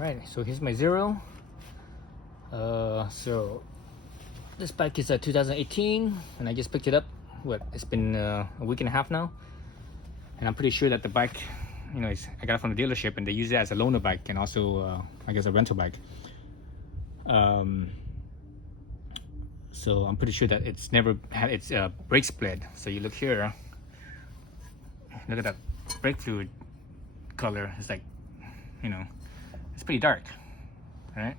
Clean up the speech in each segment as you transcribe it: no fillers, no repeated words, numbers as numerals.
Alright, so here's my Zero. So this bike is a 2018 and I just picked it up. It's been a week and a half now, and I'm pretty sure that the bike, I got it from the dealership and they use it as a loaner bike and also I guess a rental bike. So I'm pretty sure that it's never had its brake split. So you look here, look at that brake fluid color. It's like, it's pretty dark, right?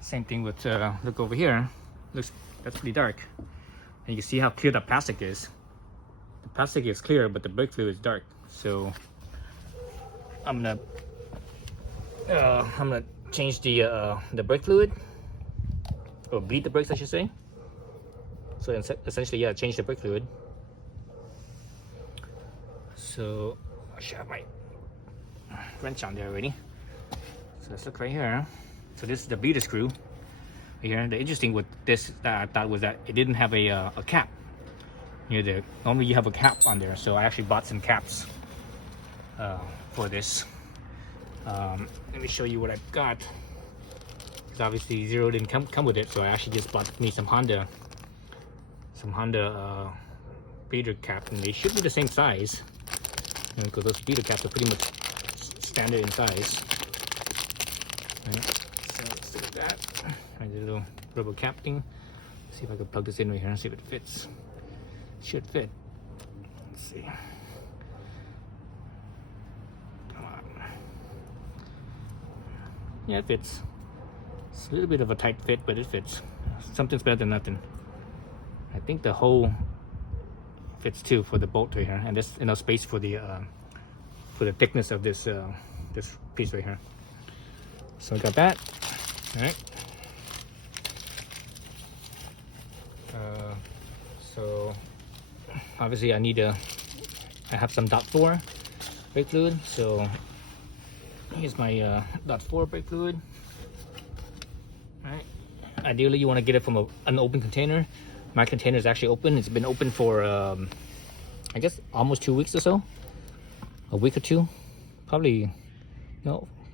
Same thing with look over here. That's pretty dark, and you can see how clear the plastic is. The plastic is clear, but the brake fluid is dark. So I'm gonna change the brake fluid, or bleed the brakes, I should say. So essentially, yeah, change the brake fluid. So I should have my wrench on there already. So let's look right here. So this is the bleeder screw here. The interesting with this that I thought was that it didn't have a cap. Normally you have a cap on there. So I actually bought some caps for this. Let me show you what I got. Because obviously Zero didn't come with it, so I actually just bought me some Honda bleeder cap, and they should be the same size. Because those bleeder caps are pretty much standard in size. Right. So let's look at that. I did a little rubber cap thing. See if I can plug this in right here and see if it fits. It should fit. Let's see. Come on. Yeah, it fits. It's a little bit of a tight fit, but it fits. Something's better than nothing. I think the hole fits too for the bolt right here, and there's enough space for the thickness of this this piece right here. So I got that. All right. So obviously I have some .4 brake fluid. So here's my .4 brake fluid. All right. Ideally you want to get it from an open container. My container is actually open. It's been open for I guess almost 2 weeks or so. A week or two, probably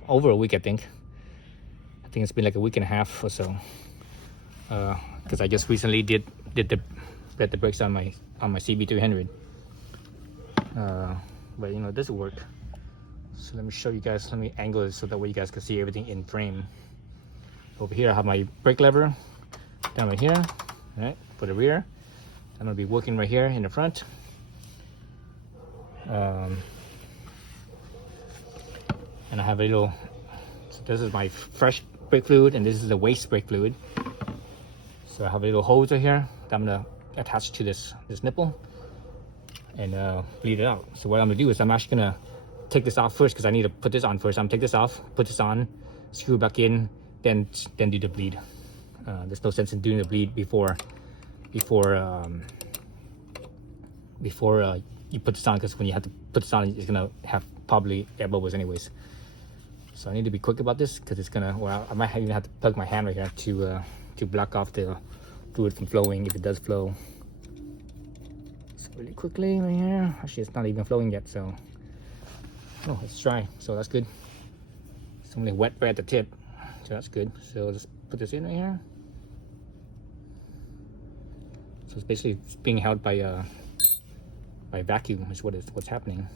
over a week. I think it's been like a week and a half or so, because I just recently did the brakes on my CB300. But this will work. So let me show you guys. Let me angle it so that way you guys can see everything in frame. Over here I have my brake lever down right here, right, for the rear. I'm gonna be working right here in the front. And I have a little, so this is my fresh brake fluid and this is the waste brake fluid. So I have a little hose right here that I'm gonna attach to this nipple and bleed it out. So what I'm gonna do is I'm actually gonna take this off first because I need to put this on first. I'm gonna take this off, put this on, screw it back in, then do the bleed. There's no sense in doing the bleed before you put this on, because when you have to put this on, it's gonna have probably air bubbles anyways. So I need to be quick about this because it's gonna. Well, I might even have to plug my hand right here to block off the fluid from flowing if it does flow. So really quickly right here. Actually, it's not even flowing yet. So it's dry. So that's good. It's only wet right at the tip. So that's good. So just put this in right here. So it's basically being held by vacuum is what's happening.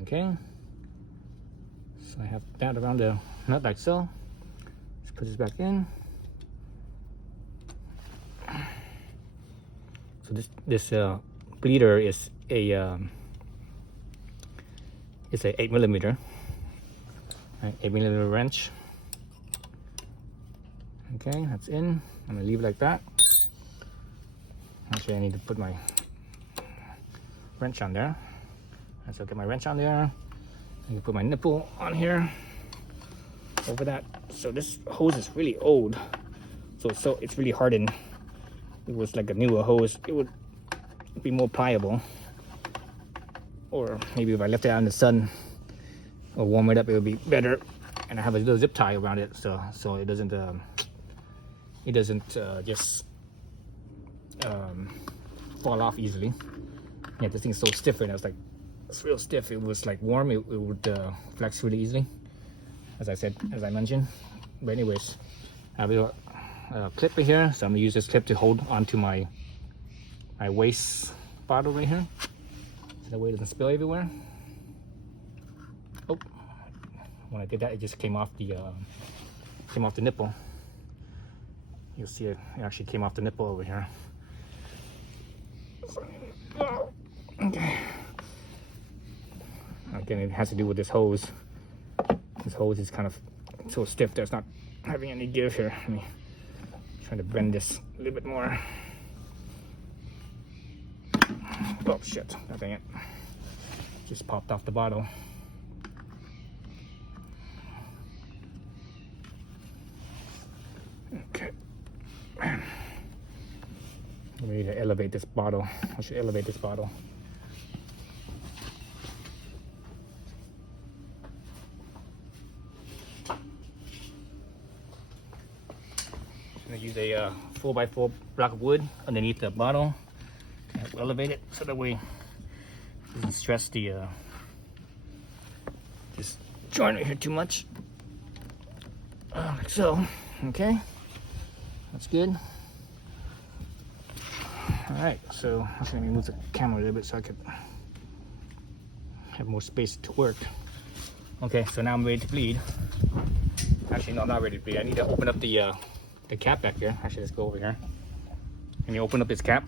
Okay. So I have that around the nut like so. Let's put this back in. So this bleeder is a 8mm, right, 8mm wrench. Okay, that's in. I'm gonna leave it like that. Actually, I need to put my wrench on there. So I'll get my wrench on there. I can put my nipple on here over that. So this hose is really old, so it's really hardened. If it was like a newer hose, it would be more pliable. Or maybe if I left it out in the sun or warm it up, it would be better. And I have a little zip tie around it, so it doesn't just fall off easily. Yeah, this thing's so stiff right now. It's like it's real stiff. It was like warm, it would flex really easily, as I mentioned. But anyways, I have a clip right here, so I'm gonna use this clip to hold onto my waste bottle right here, so that way it doesn't spill everywhere. Oh, when I did that, it just came off the nipple. You'll see it actually came off the nipple over here. Okay. Again, it has to do with this hose. This hose is kind of so stiff that it's not having any give here. Let me try to bend this a little bit more. Oh shit, oh, dang it. Just popped off the bottle. Okay. We need to elevate this bottle. I should elevate this bottle. I'm gonna use a 4x4 block of wood underneath the bottle. We'll elevate it so that way it doesn't stress the this joint right here too much. Like so. Okay, that's good. All right, so I'm gonna move the camera a little bit so I could have more space to work. Okay, so now I'm ready to bleed. Actually, no, I'm not ready to bleed. I need to open up the cap back here. Actually, let's go over here. Let me open up this cap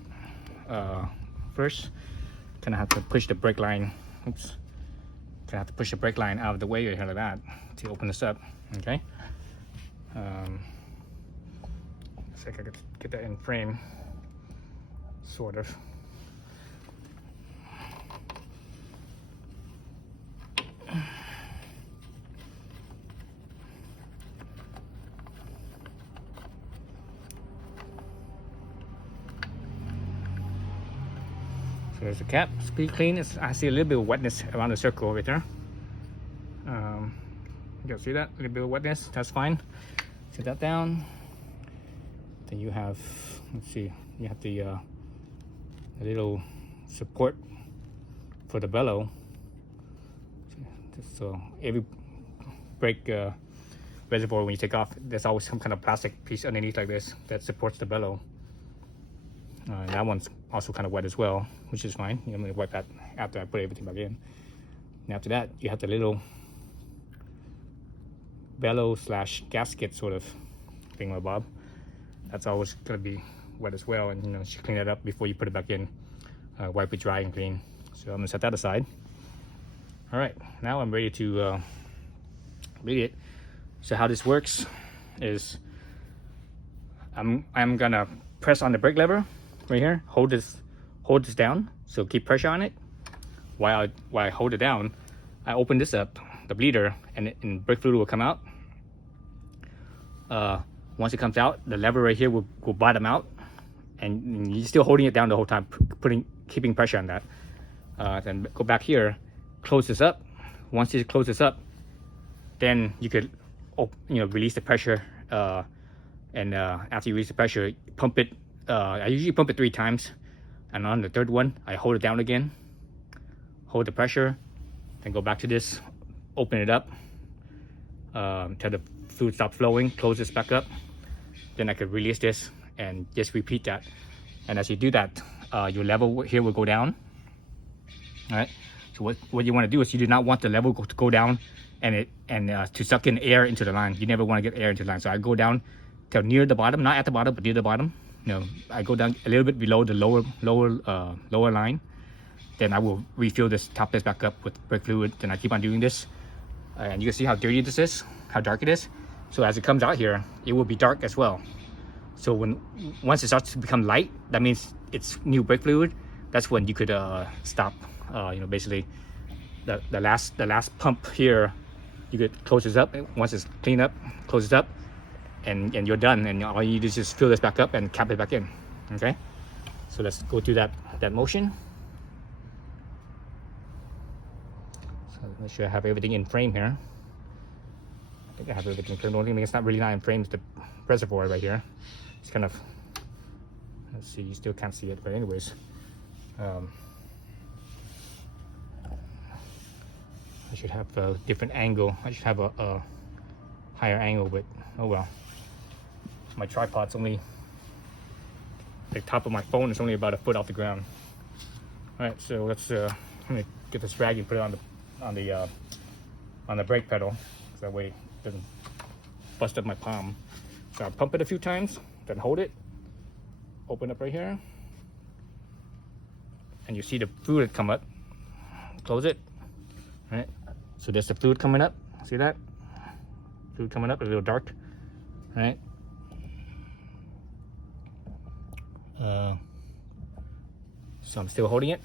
first. Kind of have to push the brake line. Oops. Kind of have to push the brake line out of the way right here like that to open this up. Okay. Looks like I could get that in frame. Sort of. So there's the cap. It's pretty clean. I see a little bit of wetness around the circle right there. You can see that? A little bit of wetness. That's fine. Set that down. Then you have, let's see, you have the a little support for the bellow. So every brake reservoir, when you take off, there's always some kind of plastic piece underneath like this that supports the bellow. And that one's also kind of wet as well, which is fine. I'm going to wipe that after I put everything back in. And after that, you have the little bellow slash gasket sort of thingamabob. That's always going to be wet as well, and you know, you should clean that up before you put it back in. Wipe it dry and clean. So I'm going to set that aside. All right, now I'm ready to bleed it. So how this works is I'm gonna press on the brake lever right here, hold this down, so keep pressure on it. While I hold it down, I open this up, the bleeder, and brake fluid will come out. Once it comes out, the lever right here will bottom out, and you're still holding it down the whole time, keeping pressure on that. Then go back here, close this up. Once you close this up, then you could release the pressure, and after you release the pressure, pump it. I usually pump it 3 times, and on the third one I hold it down again, hold the pressure, then go back to this, open it up till the fluid stops flowing, close this back up. Then I could release this and just repeat that. And as you do that, your level here will go down. All right, so what you want to do is you do not want the level to go down and to suck in air into the line. You never want to get air into the line. So I go down till near the bottom, not at the bottom, but near the bottom. I go down a little bit below the lower line. Then I will refill this, top this back up with brake fluid. Then I keep on doing this, and you can see how dirty this is, how dark it is. So as it comes out here, it will be dark as well. So once it starts to become light, that means it's new brake fluid. That's when you could stop. Basically, the last pump here, you could close this up. Once it's cleaned up, close it up, and you're done. And all you do is just fill this back up and cap it back in. Okay, so let's go through that motion. So make sure I have everything in frame here. I think I have everything in frame. The only thing it's not really not in frame is the reservoir right here. It's kind of, let's see, you still can't see it, but anyways, I should have a different angle. I should have a higher angle, but oh well. My tripod's only, the top of my phone is only about 1 foot off the ground. All right, so let's let me get this rag and put it on the brake pedal, so that way it doesn't bust up my palm. So I'll pump it a few times, then hold it, open up right here, and you see the fluid come up. Close it. All right, so there's the fluid coming up. See that? Fluid coming up, a little dark. All right. So I'm still holding it.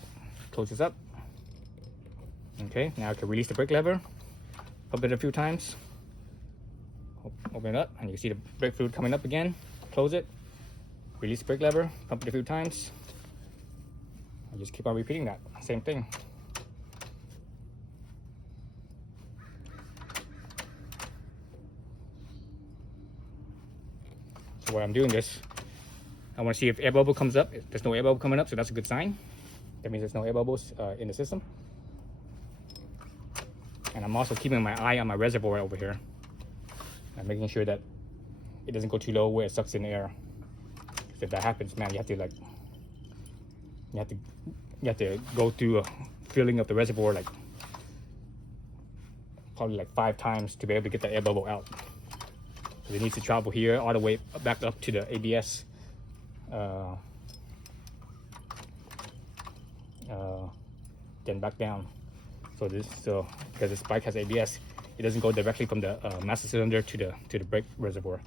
Close this up. Okay, now I can release the brake lever. Pump it a few times. Open it up, and you see the brake fluid coming up again. Close it. Release the brake lever. Pump it a few times. I just keep on repeating that. Same thing. So while I'm doing this, I want to see if air bubble comes up. If there's no air bubble coming up, so that's a good sign. That means there's no air bubbles in the system. And I'm also keeping my eye on my reservoir over here. I'm making sure that it doesn't go too low where it sucks in air. Because if that happens, man, you have to go through a filling of the reservoir like probably like 5 times to be able to get the air bubble out. So it needs to travel here all the way back up to the ABS. Then back down. So because this bike has ABS, it doesn't go directly from the master cylinder to the brake reservoir.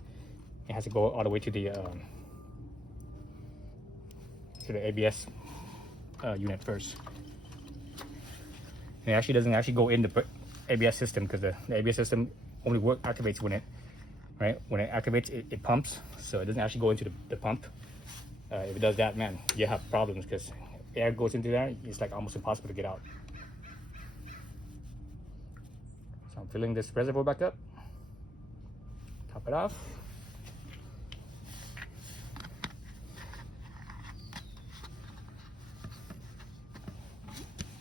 It has to go all the way to the ABS unit first. And it actually doesn't go in the ABS system, because the ABS system only activates when it activates, it pumps. So it doesn't actually go into the pump. If it does that, man, you have problems, because air goes into there. It's like almost impossible to get out. So I'm filling this reservoir back up. Top it off.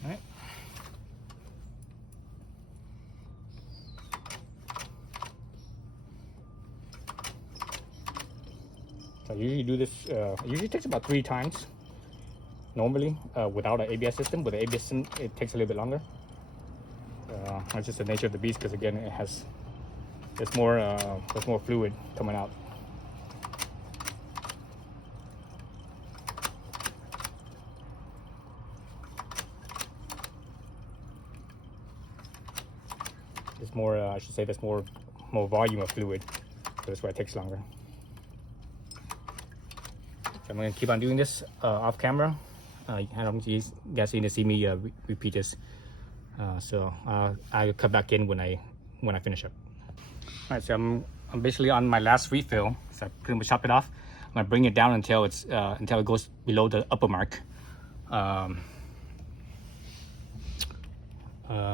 All right. So I usually do this, it usually takes about 3 times. Normally, without an ABS system. With the ABS system, it takes a little bit longer. That's just the nature of the beast, because again, there's more fluid coming out. There's more, I should say, there's more volume of fluid, so that's why it takes longer. So I'm going to keep on doing this off camera. I don't want you guys need to see me repeat this. So I'll cut back in when I finish up. All right, so I'm basically on my last refill. So I pretty much chop it off. I'm gonna bring it down until it goes below the upper mark.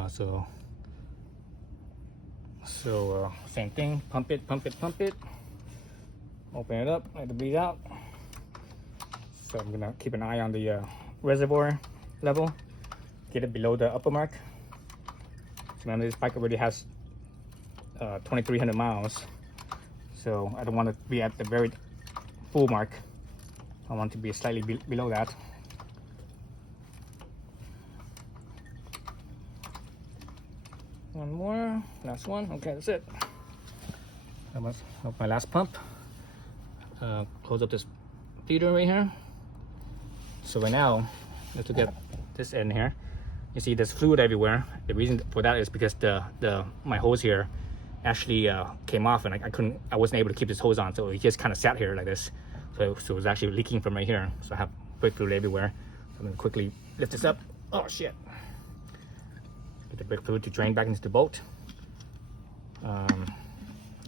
So same thing. Pump it. Open it up. Let it bleed out. So I'm gonna keep an eye on the reservoir level. Get it below the upper mark. So remember, this bike already has 2,300 miles. So I don't want to be at the very full mark. I want to be slightly below that. One more, last one. Okay, that's it. That was my last pump. Close up this feeder right here. So right now, let's look at this end here. You see there's fluid everywhere. The reason for that is because my hose here actually came off, and I wasn't able to keep this hose on, so it just kind of sat here like this. So it was actually leaking from right here. So I have brake fluid everywhere. So I'm gonna quickly lift this up. Oh shit! Get the brake fluid to drain back into the bolt.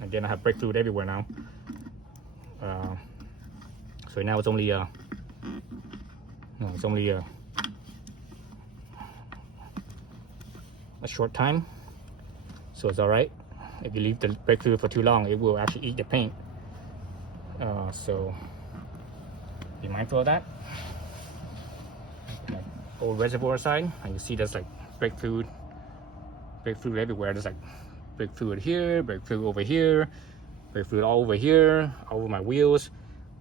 Again, I have brake fluid everywhere now. So now it's only a short time, so it's all right. If you leave the brake fluid for too long, it will actually eat the paint. So be mindful of that. Old reservoir side, and you see there's like brake fluid brake fluid everywhere. There's like brake fluid here, brake fluid over here, brake fluid all over here, all over my wheels.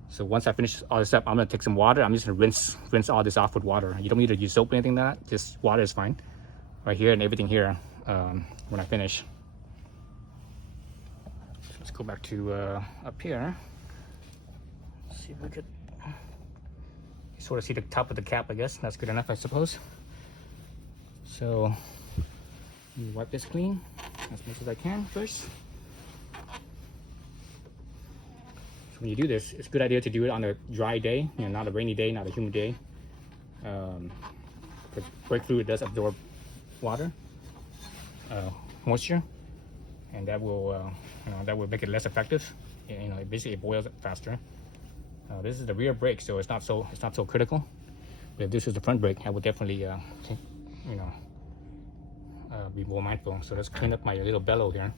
So once I finish all this up, I'm gonna take some water. I'm just gonna rinse all this off with water. You don't need to use soap or anything like that. Just water is fine. Right here and everything here when I finish. So let's go back to up here. Let's see if we could sort of see the top of the cap, I guess. That's good enough, I suppose. So you wipe this clean as much as I can first. When you do this, it's a good idea to do it on a dry day, you know, not a rainy day, not a humid day. Because brake fluid does absorb water, moisture, and that will, make it less effective. You know, it boils it faster. This is the rear brake, so it's not so critical. But if this is the front brake, I would definitely, be more mindful. So let's clean up my little bellow there.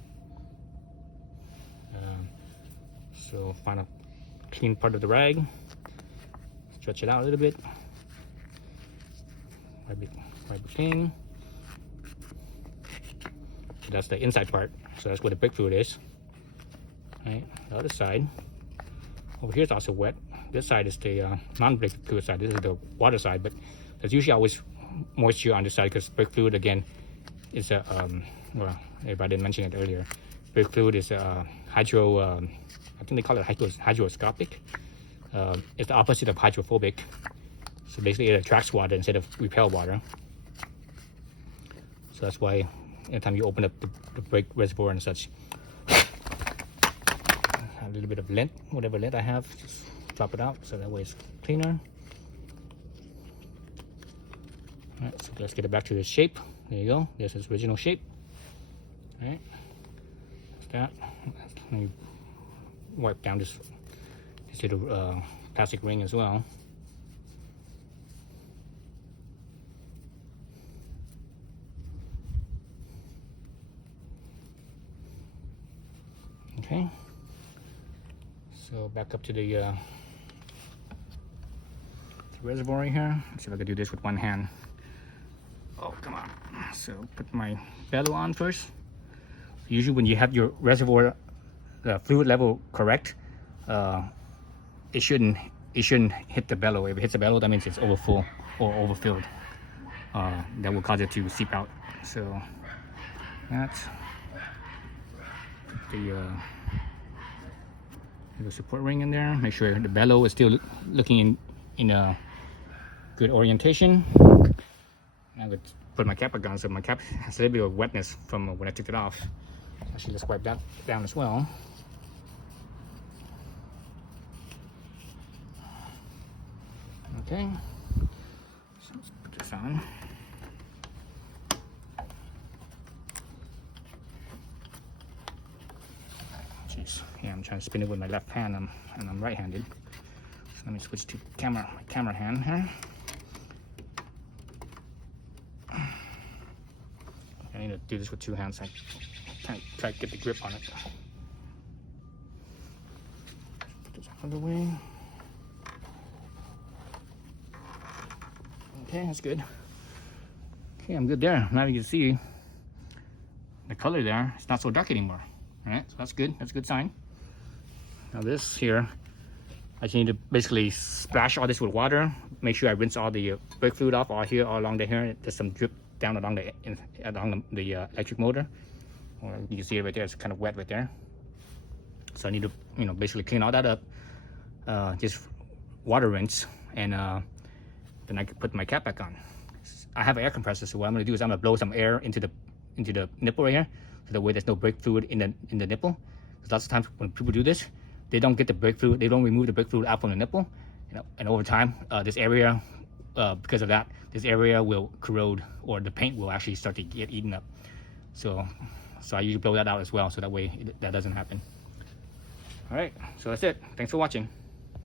So find a clean part of the rag, stretch it out a little bit, wipe it clean. So that's the inside part. So that's where the brake fluid is. Right, the other side. Over here is also wet. This side is the non-brake fluid side. This is the water side, but there's usually always moisture on this side because brake fluid again is a well, if I didn't mention it earlier, brake fluid is a I think they call it hygroscopic. It's the opposite of hydrophobic. So basically it attracts water instead of repel water. So that's why anytime you open up the brake reservoir and such, a little bit of lint, whatever lint I have, just drop it out so that way it's cleaner. Alright, so let's get it back to the shape. There you go, there's its original shape. Alright, that's that. Let me wipe down this little plastic ring as well. Okay, so back up to the reservoir right here. Let's see if I can do this with one hand. Oh, come on. So put my bellow on first. Usually when you have your reservoir fluid level correct, it shouldn't hit the bellow. If it hits the bellow, that means it's overfull or overfilled. That will cause it to seep out. So that's put the support ring in there. Make sure the bellow is still looking in a good orientation. I would put my cap back on, so my cap has a little bit of wetness from when I took it off. Actually, let's wipe that down as well. Okay, so let's put this on. Jeez, yeah, I'm trying to spin it with my left hand, and I'm right-handed. So let me switch to my camera hand here. I need to do this with two hands. I can't try to get the grip on it. Put this out of the way. Okay, that's good. Okay, I'm good there. Now you can see the color there. It's not so dark anymore. All right, so that's good. That's a good sign. Now this here, I just need to basically splash all this with water. Make sure I rinse all the brake fluid off all here, all along the hair. There's some drip down along the electric motor. Or you can see it right there. It's kind of wet right there. So I need to, basically clean all that up. Just water rinse, and then I can put my cap back on. I have an air compressor, so what I'm going to do is I'm going to blow some air into the nipple right here, so that way there's no brake fluid in the nipple. Because lots of times when people do this, they don't get the brake fluid, they don't remove the brake fluid out from the nipple, and over time, this area, because of that, this area will corrode, or the paint will actually start to get eaten up. So I usually blow that out as well, so that way that doesn't happen. All right, so that's it. Thanks for watching.